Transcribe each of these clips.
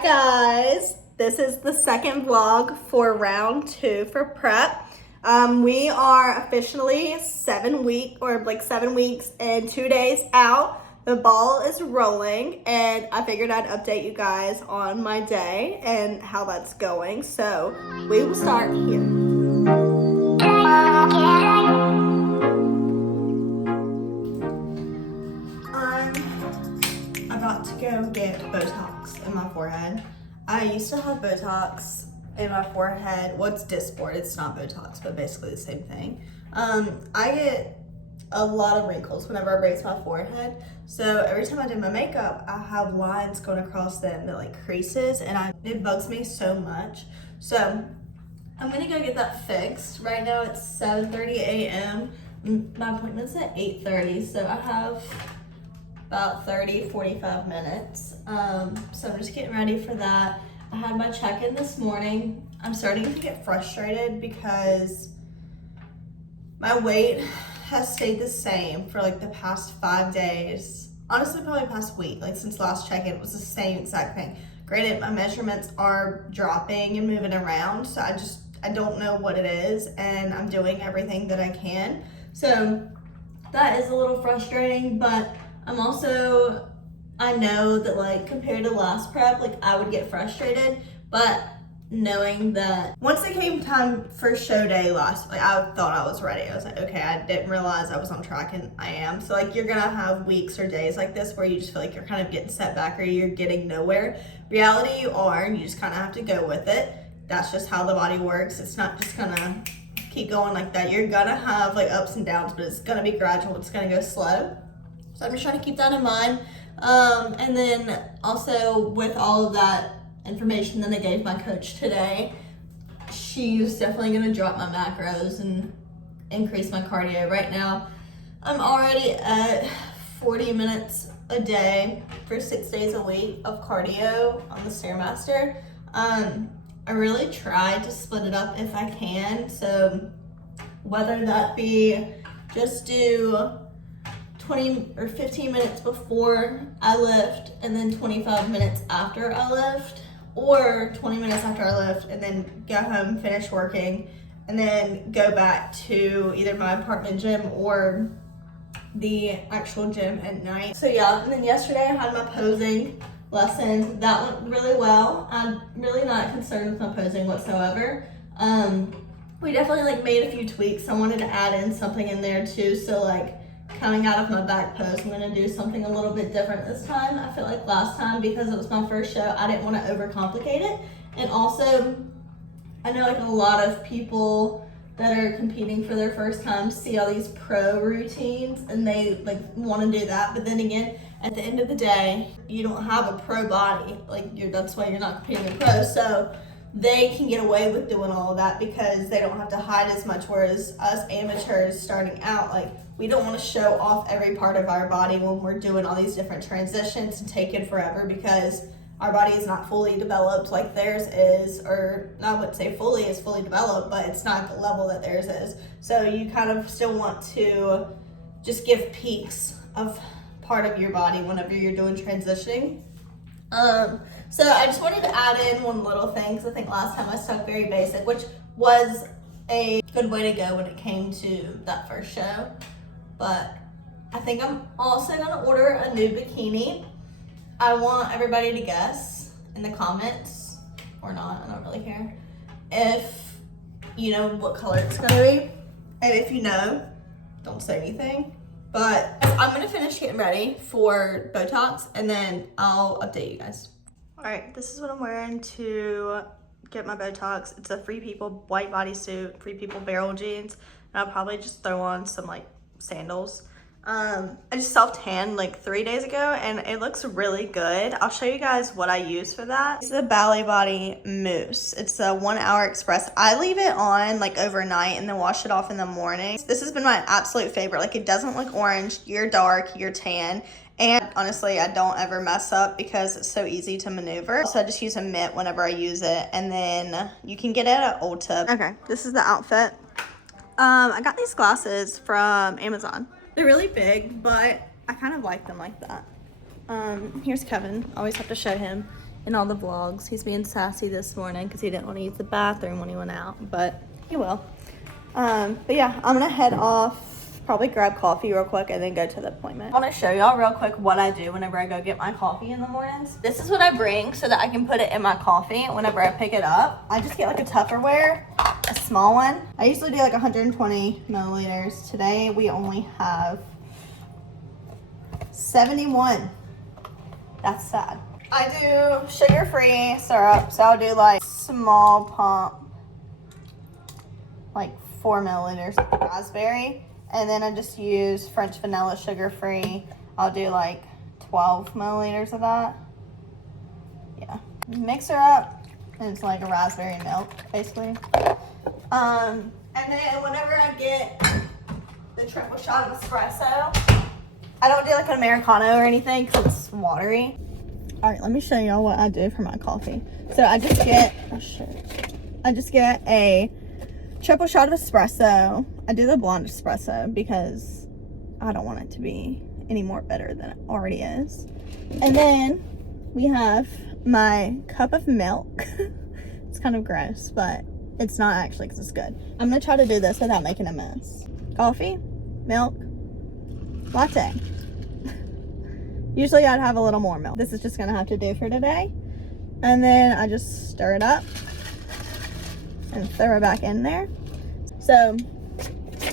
Hi guys, this is the second vlog for round 2 for prep. We are officially 7 weeks and 2 days out. The ball is rolling and I figured I'd update you guys on my day and how that's going. So we will start here. I'm about to go get Botox in my forehead. I used to have Botox in my forehead. Well, it's Dysport, it's not Botox, but basically the same thing. I get a lot of wrinkles whenever I raise my forehead. So every time I do my makeup, I have lines going across them that like creases, and it bugs me so much. So I'm gonna go get that fixed. Right now it's 7:30 a.m. My appointment's at 8:30, so I have about 45 minutes. So I'm just getting ready for that. I had my check-in this morning. I'm starting to get frustrated because my weight has stayed the same for like the past 5 days. Honestly, probably past week, like since last check-in, it was the same exact thing. Granted, my measurements are dropping and moving around, so I don't know what it is, and I'm doing everything that I can. So that is a little frustrating, but I know that like compared to last prep, like I would get frustrated, but knowing that once it came time for show day I thought I was ready. I was like, okay, I didn't realize I was on track, and I am. So like you're gonna have weeks or days like this where you just feel like you're kind of getting set back or you're getting nowhere. Reality, you are, and you just kind of have to go with it. That's just how the body works. It's not just gonna keep going like that. You're gonna have like ups and downs, but it's gonna be gradual. It's gonna go slow. So I'm just trying to keep that in mind. And then also with all of that information that I gave my coach today, she's definitely gonna drop my macros and increase my cardio. Right now, I'm already at 40 minutes a day for 6 days a week of cardio on the Stairmaster. I really try to split it up if I can. So whether that be just do 20 or 15 minutes before I lift and then 25 minutes after I lift, or 20 minutes after I lift and then go home, finish working, and then go back to either my apartment gym or the actual gym at night. So yeah, and then yesterday I had my posing lesson. That went really well. I'm really not concerned with my posing whatsoever. We definitely like made a few tweaks. I wanted to add in something in there too. So like coming out of my back pose, I'm gonna do something a little bit different this time. I feel like last time, because it was my first show, I didn't want to overcomplicate it. And also, I know like a lot of people that are competing for their first time see all these pro routines and they like want to do that. But then again, at the end of the day, you don't have a pro body. That's why you're not competing in pro. So they can get away with doing all of that because they don't have to hide as much. Whereas us amateurs starting out, like we don't want to show off every part of our body when we're doing all these different transitions and taking forever because our body is not fully developed like theirs is, or I wouldn't say fully developed, but it's not at the level that theirs is. So you kind of still want to just give peaks of part of your body whenever you're doing transitioning. So I just wanted to add in one little thing because I think last time I stuck very basic, which was a good way to go when it came to that first show. But I think I'm also gonna order a new bikini. I want everybody to guess in the comments, or not, I don't really care, if you know what color it's gonna be. And if you know, don't say anything. But I'm gonna finish getting ready for Botox and then I'll update you guys. All right, this is what I'm wearing to get my Botox. It's a Free People white bodysuit, Free People barrel jeans, and I'll probably just throw on some like sandals. I just self-tanned like 3 days ago and it looks really good. I'll show you guys what I use for that. It's the Ballet Body Mousse. It's a 1 hour express. I leave it on like overnight and then wash it off in the morning. This has been my absolute favorite. Like it doesn't look orange, you're dark, you're tan. And honestly, I don't ever mess up because it's so easy to maneuver. So I just use a mitt whenever I use it. And then you can get it at Ulta. Okay, this is the outfit. I got these glasses from Amazon. They're really big, but I kind of like them like that. Here's Kevin. Always have to show him. in all the vlogs. He's being sassy this morning because he didn't want to use the bathroom when he went out, but he will. But yeah, I'm gonna head off, probably grab coffee real quick and then go to the appointment. I want to show y'all real quick what I do whenever I go get my coffee in the mornings. This is what I bring so that I can put it in my coffee whenever I pick it up. I just get like a Tupperware, a small one. I usually do like 120 milliliters. Today we only have 71. That's sad. I do sugar-free syrup, so I'll do like small pump, like 4 milliliters of raspberry, and then I just use French vanilla sugar-free. I'll do like 12 milliliters of that. Yeah, mix her up, and it's like a raspberry milk, basically. And then whenever I get the triple shot of espresso, I don't do like an Americano or anything because it's watery. All right, let me show y'all what I do for my coffee. So I just get, I just get a triple shot of espresso. I do the blonde espresso because I don't want it to be any more bitter than it already is. And then we have my cup of milk. It's kind of gross, but it's not actually because it's good. I'm gonna try to do this without making a mess. Coffee, milk, latte. Usually I'd have a little more milk. This is just gonna have to do for today. And then I just stir it up and throw it back in there. So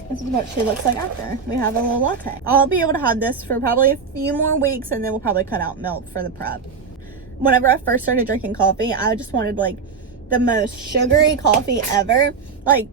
this is what she looks like after we have a little latte. I'll be able to have this for probably a few more weeks, and then we'll probably cut out milk for the prep. Whenever I first started drinking coffee, I just wanted like the most sugary coffee ever. Like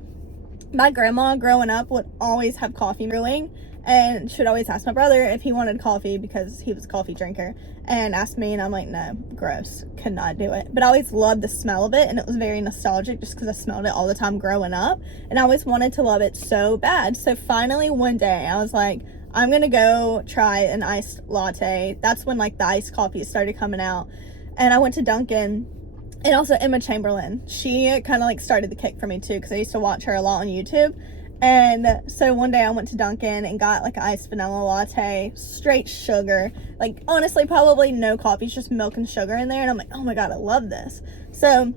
my grandma growing up would always have coffee brewing, and she would always ask my brother if he wanted coffee because he was a coffee drinker, and asked me, and I'm like, no, gross, could not do it. But I always loved the smell of it, and it was very nostalgic just because I smelled it all the time growing up, and I always wanted to love it so bad. So finally one day I was like, I'm gonna go try an iced latte. That's when like the iced coffee started coming out, and I went to Dunkin'. And also Emma Chamberlain, she kind of like started the kick for me too, because I used to watch her a lot on YouTube. And so one day I went to Dunkin' and got like an iced vanilla latte, straight sugar. Like honestly, probably no coffee, it's just milk and sugar in there. And I'm like, oh my God, I love this. So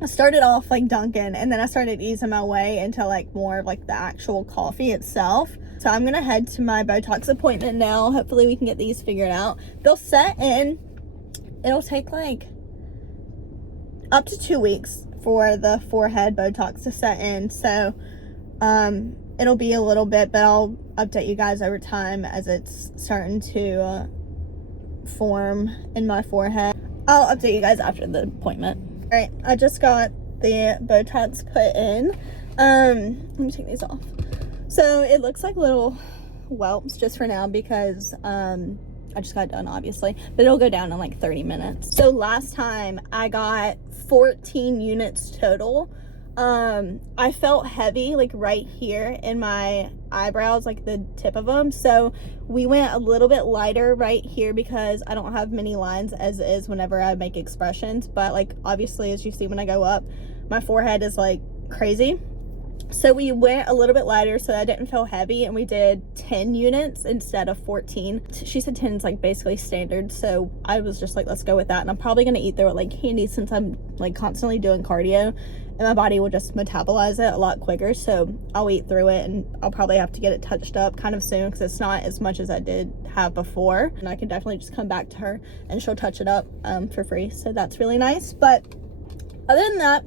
I started off like Dunkin', and then I started easing my way into like more of like the actual coffee itself. So I'm gonna head to my Botox appointment now. Hopefully we can get these figured out. They'll set in, it'll take like up to 2 weeks for the forehead Botox to set in. So it'll be a little bit, but I'll update you guys over time as it's starting to form in my forehead. I'll update you guys after the appointment. All right, I just got the Botox put in. Let me take these off. So it looks like little whelps just for now because I just got done, obviously, but it'll go down in like 30 minutes. So last time I got 14 units total. I felt heavy like right here in my eyebrows, like the tip of them. So we went a little bit lighter right here because I don't have many lines as is whenever I make expressions. But like obviously, as you see when I go up, my forehead is like crazy. So we went a little bit lighter so that I didn't feel heavy, and we did 10 units instead of 14. She said 10 is like basically standard, so I was just like, let's go with that. And I'm probably gonna eat through it like candy since I'm like constantly doing cardio, and my body will just metabolize it a lot quicker. So I'll eat through it, and I'll probably have to get it touched up kind of soon because it's not as much as I did have before. And I can definitely just come back to her and she'll touch it up for free. So that's really nice. But other than that,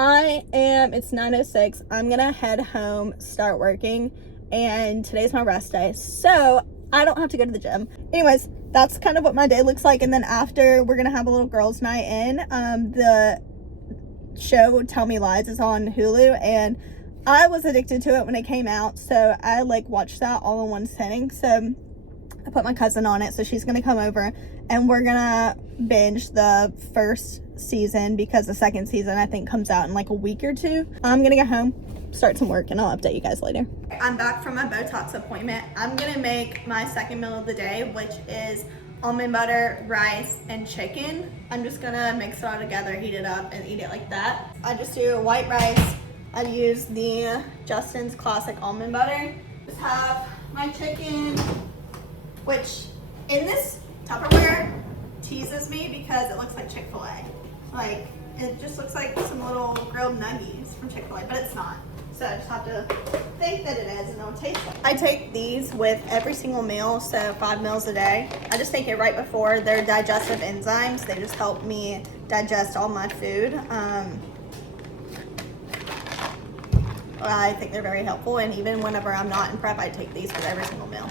it's 9:06. I'm gonna head home, start working, and today's my rest day, so I don't have to go to the gym. Anyways, that's kind of what my day looks like. And then after, we're gonna have a little girls' night in. The show Tell Me Lies is on Hulu, and I was addicted to it when it came out, so I like watched that all in one sitting. So I put my cousin on it, so she's gonna come over and we're gonna binge the first season because the second season I think comes out in like a week or two. I'm gonna get home, start some work, and I'll update you guys later. I'm back from my Botox appointment. I'm gonna make my second meal of the day, which is almond butter, rice, and chicken. I'm just gonna mix it all together, heat it up, and eat it like that. I just do white rice. I use the Justin's Classic almond butter. Just have my chicken, which in this Tupperware teases me because it looks like Chick-fil-A. Like, it just looks like some little grilled nuggies from Chick-fil-A, but it's not. So I just have to think that it is, and it'll taste it. I take these with every single meal, so 5 meals a day. I just take it right before. They're digestive enzymes. They just help me digest all my food. I think they're very helpful, and even whenever I'm not in prep, I take these with every single meal.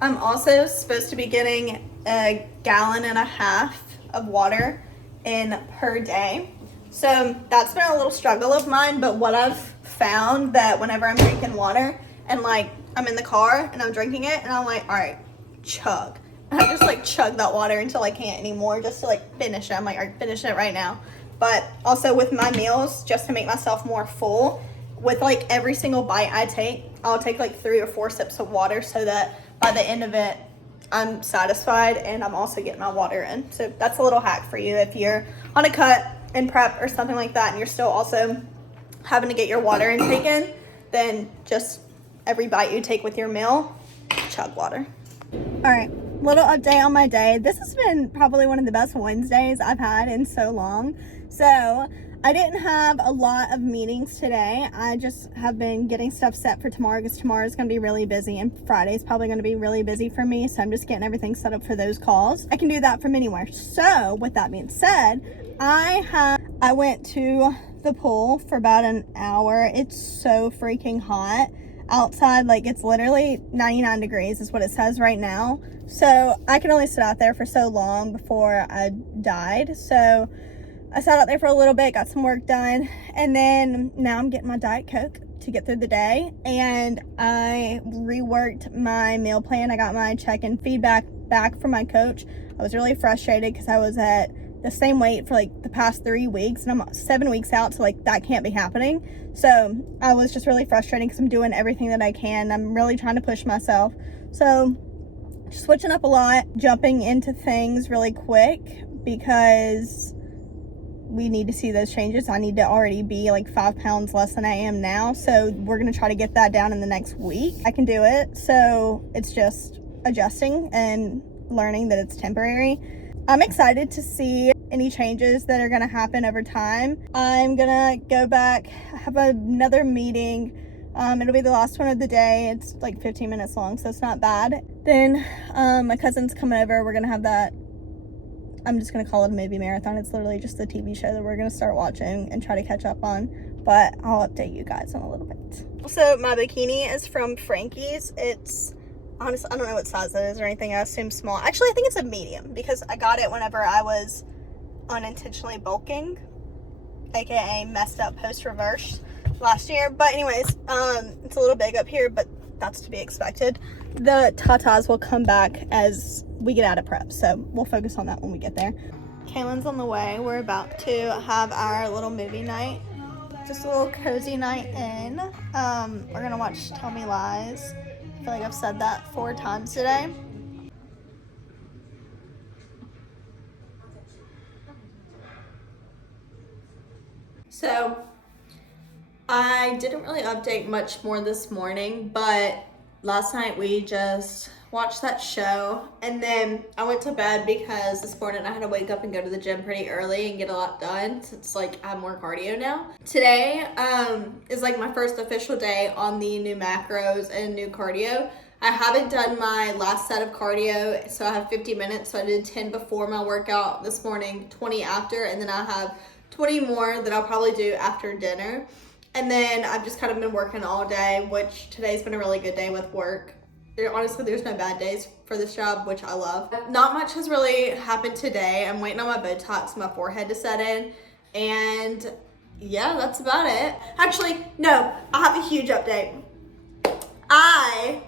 I'm also supposed to be getting 1.5 gallons of water in per day. So that's been a little struggle of mine, but what I've found that whenever I'm drinking water and like I'm in the car and I'm drinking it and I'm like, all right, chug. And I just like chug that water until I can't anymore just to like finish it. I'm like, all right, finish it right now. But also with my meals, just to make myself more full, with like every single bite I take, I'll take like 3 or 4 sips of water so that by the end of it, I'm satisfied and I'm also getting my water in. So that's a little hack for you if you're on a cut in prep or something like that and you're still also having to get your water intake in, then just every bite you take with your meal, chug water. All right, little update on my day. This has been probably one of the best Wednesdays I've had in so long. So I didn't have a lot of meetings today. I just have been getting stuff set for tomorrow because tomorrow is going to be really busy and Friday is probably going to be really busy for me. So I'm just getting everything set up for those calls. I can do that from anywhere. So with that being said, I went to the pool for about an hour. It's so freaking hot outside. Like it's literally 99 degrees is what it says right now. So I can only sit out there for so long before I died. So I sat out there for a little bit, got some work done, and then now I'm getting my Diet Coke to get through the day, and I reworked my meal plan. I got my check-in feedback back from my coach. I was really frustrated because I was at the same weight for like the past 3 weeks, and I'm 7 weeks out, so like that can't be happening. So I was just really frustrated because I'm doing everything that I can. I'm really trying to push myself. So switching up a lot, jumping into things really quick because we need to see those changes. I need to already be like 5 pounds less than I am now. So we're going to try to get that down in the next week. I can do it. So it's just adjusting and learning that it's temporary. I'm excited to see any changes that are going to happen over time. I'm going to go back, have another meeting. It'll be the last one of the day. It's like 15 minutes long, so it's not bad. Then my cousin's coming over. We're going to have that. I'm just going to call it a movie marathon. It's literally just the TV show that we're going to start watching and try to catch up on. But I'll update you guys in a little bit. Also, my bikini is from Frankie's. It's, honestly, I don't know what size it is or anything. I assume small. Actually, I think it's a medium because I got it whenever I was unintentionally bulking, aka messed up post-reverse last year. But anyways, it's a little big up here, but that's to be expected. The tatas will come back as we get out of prep, so we'll focus on that when we get there. Kaylin's on the way. We're about to have our little movie night, just a little cozy night in. We're gonna watch Tell Me Lies. I feel like I've said that 4 times today. So I didn't really update much more this morning, but last night we just watched that show, and then I went to bed because this morning I had to wake up and go to the gym pretty early and get a lot done. So it's like I have more cardio now. Today is like my first official day on the new macros and new cardio. I haven't done my last set of cardio, so I have 50 minutes. So I did 10 before my workout this morning, 20 after, and then I have 20 more that I'll probably do after dinner. And then I've just kind of been working all day, which today's been a really good day with work. Honestly, there's no bad days for this job, which I love. Not much has really happened today. I'm waiting on my Botox, my forehead to set in. And yeah, that's about it. Actually, no, I have a huge update. I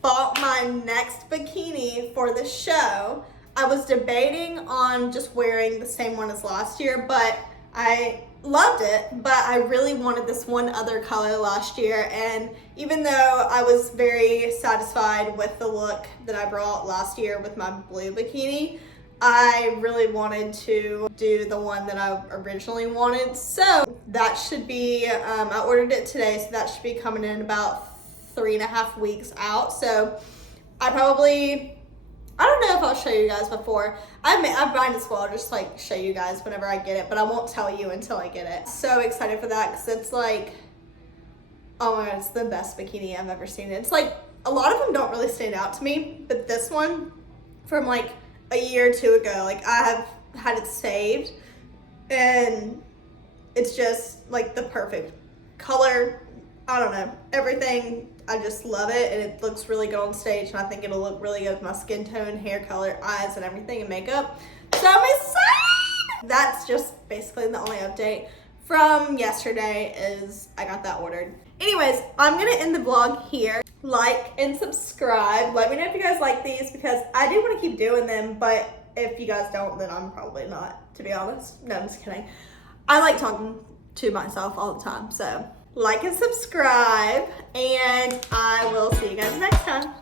bought my next bikini for the show. I was debating on just wearing the same one as last year, but I loved it, but I really wanted this one other color last year, and even though I was very satisfied with the look that I brought last year with my blue bikini, I really wanted to do the one that I originally wanted. So that should be, I ordered it today, so that should be coming in about 3.5 weeks out. So I probably I don't know if I'll show you guys before. I might as well just like show you guys whenever I get it, but I won't tell you until I get it. So excited for that because it's like, oh my god, it's the best bikini I've ever seen. It's like, a lot of them don't really stand out to me, but this one from like a year or two ago, like I have had it saved and it's just like the perfect color. I don't know, everything. I just love it, and it looks really good on stage, and I think it'll look really good with my skin tone, hair color, eyes, and everything, and makeup. So I'm excited! That's just basically the only update from yesterday is I got that ordered. Anyways, I'm gonna end the vlog here. Like and subscribe. Let me know if you guys like these because I do want to keep doing them, but if you guys don't, then I'm probably not, to be honest. No, I'm just kidding. I like talking to myself all the time, so like and subscribe, and I will see you guys next time.